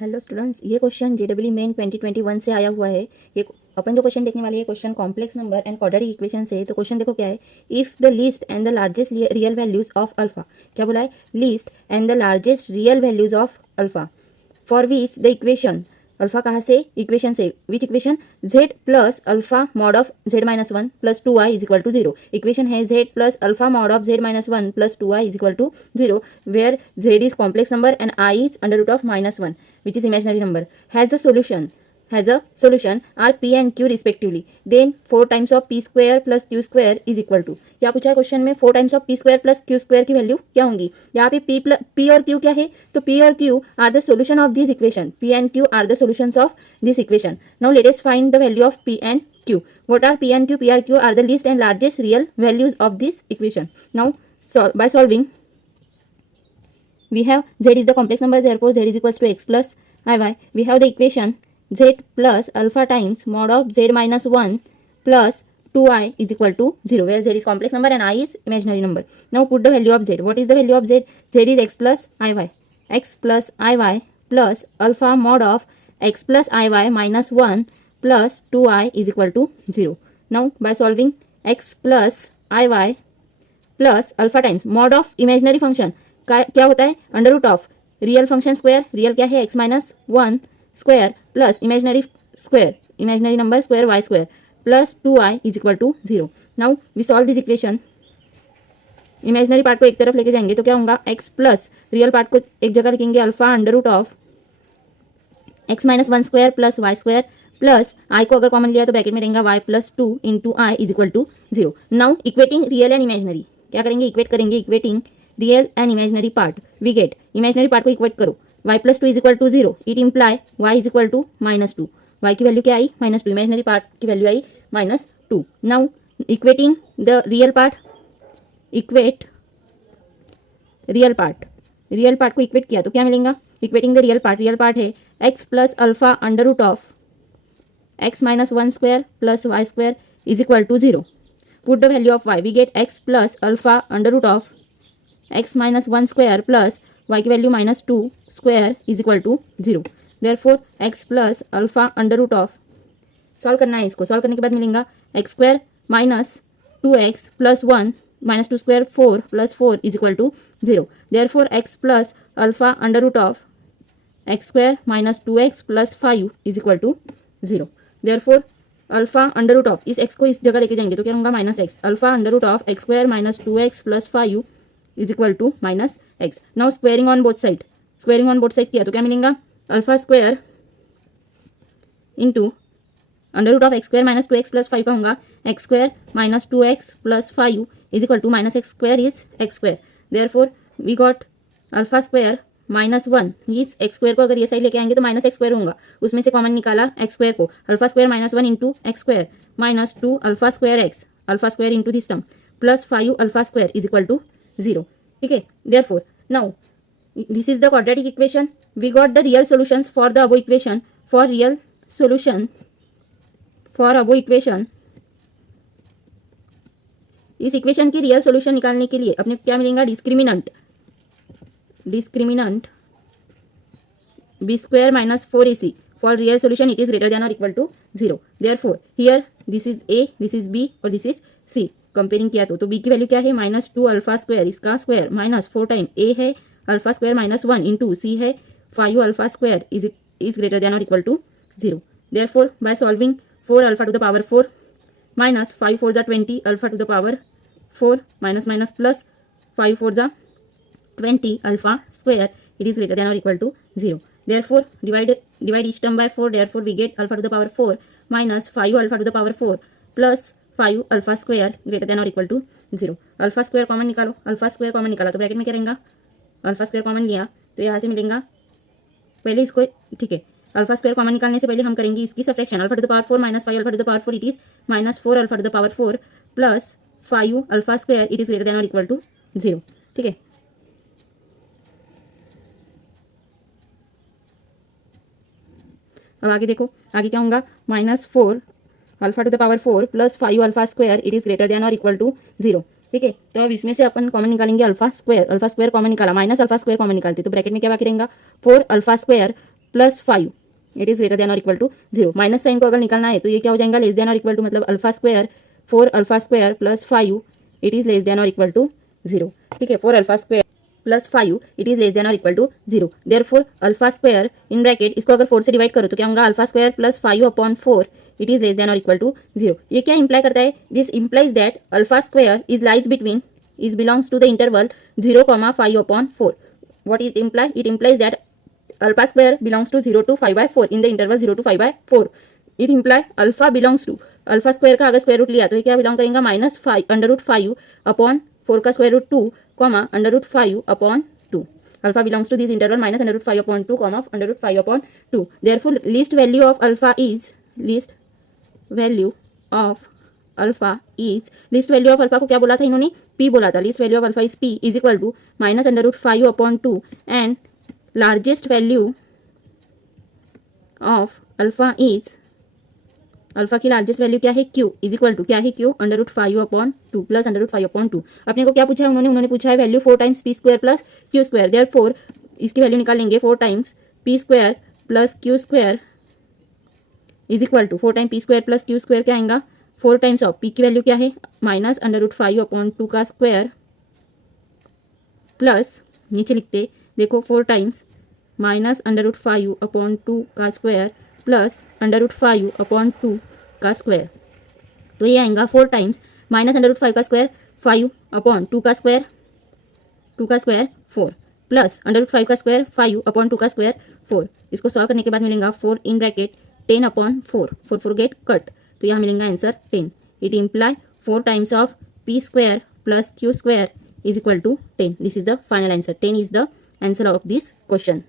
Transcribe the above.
Hello students, ये question JW main 2021 से आया हुआ है। ये अपन जो क्वेश्चन देखने वाले हैं question complex number and quadratic equation से। तो क्वेश्चन देखो क्या है, if the least and the largest real values of alpha. क्या बोला है, least and the largest real values of alpha for which the equation, alpha कहाँ से, इक्वेशन से, which equation, z plus alpha mod of z minus one plus two y is equal to zero. Equation है z plus alpha mod of z minus one plus two y is equal to zero, where z is complex number and i is under root of minus one which is imaginary number, has a solution are p and q respectively, then 4 times of p square plus q square is equal to। क्या पूछा है question में, 4 times of p square plus q square की value क्या होंगी। यहाँ पे p और q क्या है, तो p और q are the solution of this equation, p and q are the solutions of this equation. Now let us find the value of p and q। What are p and q, p और q are the least and largest real values of this equation. Now by solving we have z is the complex number, therefore z is equals to x plus iy. We have the equation z plus alpha times mod of z minus 1 plus 2i is equal to 0, where z is complex number and i is imaginary number. Now put the value of z. What is the value of z? Z is x plus iy. X plus iy plus alpha mod of x plus iy minus 1 plus 2i is equal to 0. Now by solving x plus iy plus alpha times mod of imaginary function क्या होता है, under root of real function square, real क्या है x minus one square plus imaginary square, imaginary number square y square plus two i is equal to zero. Now we solve this equation. Imaginary part को एक तरफ लेके जाएंगे तो क्या होगा, एक्स प्लस रियल पार्ट को एक जगह लिखेंगे, alpha under root of x minus one square plus y square plus i को अगर कॉमन लिया तो ब्रैकेट में रहेगा y plus two into i is equal to zero. Now equating real and imaginary, क्या करेंगे, इक्वेट करेंगे, equating real and imaginary part, we get imaginary part को इक्वेट करो, y plus two is equal to zero, it imply y is equal to minus to, Y की value क्या i minus two, imaginary part की value i minus two. Now equating the real part, equate real part को equate किया तो क्या मिलेगा, equating the real part है x plus alpha under root of x minus one square plus y square is equal to zero. Put the value of y, we get x plus alpha under root of x minus 1 square plus y की value minus two square is equal to zero. Therefore x plus alpha under root of, solve करना है इसको, solve करने के बाद मिलेगा x square minus two x plus one minus two square four plus four is equal to zero. Therefore x plus alpha under root of x square minus two x plus five is equal to zero. Therefore alpha under root of इस x को इस जगह लेके जाएंगे तो क्या होगा, minus x, alpha under root of x square minus two x plus five is equal to minus x. Now squaring on both side, squaring on both side किया तो क्या मिलेगा, alpha square into under root of x square minus two x plus five का होगा x square minus two x plus five is equal to minus x square is x square. Therefore we got alpha square minus one, इस x square को अगर ये side लेके आएंगे तो minus x square होगा, उसमें से कॉमन निकाला एक्स स्क्वायर को, alpha square minus one into x square minus two alpha square x, alpha square into this term plus five alpha square is equal to zero. ठीक है, therefore now this is the quadratic equation, we got the real solutions for the above equation, for real solution for above equation, इस equation की real solution निकालने के लिए अपने क्या मिलेगा, discriminant b square minus 4ac, for real solution it is greater than or equal to 0. therefore here this is a, this is b और this is c, comparing किया तो b की वैल्यू क्या है माइनस टू अल्फा स्क्वायर, इसका square minus four time a है alpha square minus one into c है five alpha square is greater than और equal to zero. Therefore by solving four alpha to the power four minus five four जा 20 alpha to the power four minus minus plus five four जा 20 alpha square it is greater than or equal to 0. Therefore divide each term by 4, therefore we get alpha to the power 4 minus 5 alpha to the power 4 plus 5 alpha square greater than or equal to 0. Alpha square common निकालो, alpha square common निकाला तो bracket में क्या रहेगा, alpha square common लिया तो यहाँ से मिलेगा, पहले इसको, ठीक है, अल्फा स्क्वायर कॉमन निकालने से पहले हम करेंगे इसकी subtraction, alpha to the power four minus five alpha to the power four it is minus four alpha to the power four plus five alpha square it is greater than और equal to zero. ठीक है, अब आगे देखो, आगे क्या होगा, minus four alpha to the power four plus five alpha square it is greater than और इक्वल टू जीरो। ठीक है, तो अब इसमें से अपन कॉमन निकालेंगे अल्फा स्क्वायर कॉमन निकाला, माइनस अल्फा स्क्वायर कॉमन निकालते तो ब्रैकेट में क्या बाकी रहेगा, four alpha square plus 5 it is greater than और इक्वल टू 0। माइनस साइन को अगर निकालना है तो ये क्या हो जाएगा, लेस देन और इक्वल टू, मतलब alpha square 4 alpha square plus 5 it is less than और इक्वल टू 0। ठीक है, 4 alpha square plus 5 it is less than और equal to 0। Therefore alpha square in bracket, इसको अगर 4 से डिवाइड करो तो क्या होगा, alpha square plus 5 upon 4 it is less than और इक्वल टू 0। ये क्या इंप्लाई करता है, this implies that alpha square is lies between, is belongs to the interval 0, 5 upon 4। What it imply, it implies that alpha square belongs to 0 to 5/4 in the interval 0 to 5/4। It imply alpha belongs to, alpha square का अगर square root लिया तो ये क्या belong करेगा, -5 √5 upon 4 का square root 2, √5 upon 2। Alpha belongs to this interval -√5 upon 2, √5 upon 2। Therefore least value of alpha is, least value of alpha is, least value of alpha को क्या बोला था इन्होंने, p बोला था। Least value of alpha is p is equal to -√5 upon 2 and largest value of alpha is, alpha की largest value क्या है, q इज इक्वल टू क्या है, q √5 अपॉन 2 प्लस √5 अपॉन 2। अपने को क्या पूछा है उन्होंने पूछा है value 4 times p square plus q square. Therefore इसकी वैल्यू निकालेंगे 4 times p square plus q square is equal to 4 time p square plus q square क्या आएगा, 4 टाइम्स ऑफ p की वैल्यू क्या है, -√5 अपॉन 2 का स्क्वायर प्लस, नीचे लिखते देखो 4 टाइम्स -√5 अपॉन 2 का स्क्वायर प्लस √5 अपॉन 2 का स्क्वायर। तो ये आएगा 4 टाइम्स -√5 का स्क्वायर 5 अपॉन 2 का स्क्वायर 4 प्लस √5 का स्क्वायर 5 अपॉन 2 का स्क्वायर 4। इसको सॉल्व करने के बाद मिलेगा 4 in bracket 10 upon 4 get cut, तो यहाँ मिलेगा answer 10। It imply 4 times of p square plus q square is equal to 10। This is the final answer, 10 is the answer of this question.